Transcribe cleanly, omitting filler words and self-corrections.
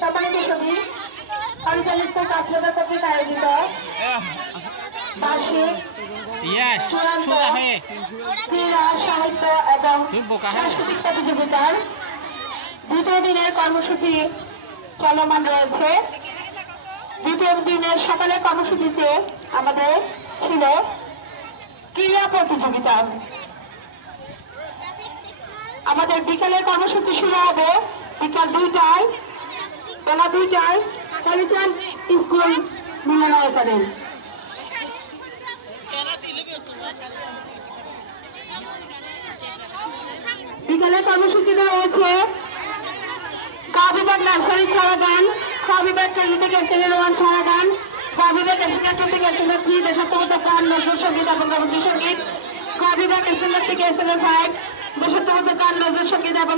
সম্মানিত ছবি পরিচালিত ছাত্রদের কর্তৃক আয়োজিত বার্ষিক ক্রীড়া সাহিত্য এবং সাংস্কৃতিক প্রতিযোগিতার দ্বিতীয় দিনের কর্মসূচি চলমান রয়েছে। দ্বিতীয় দিনের সকালের কর্মসূচিতে আমাদের ছিল ক্রীড়া প্রতিযোগিতা। আমাদের বিকালের কর্মসূচি শুরু হবে বিকাল 2টায়, বেলা 2টায় পলিটান স্কুল মিলনায়তনে। বিকালের কর্মসূচিতে রয়েছে কা বিভাগ নার্সারি ছাড়া গান, খ বিভাগ কেন্দ্র থেকে স্টেজের 1 ছাড়া গান, গ বিভাগ স্টেজের 2 থেকে স্টেজের 3 দেশাত্মবোধক গান, নজরুল সঙ্গীত এবং রবীন্দ্র সঙ্গীত, গ বিভাগ স্টেজের থেকে স্টেজের 5 দেশাত্মবোধক গান, নজরুল সঙ্গীত এবং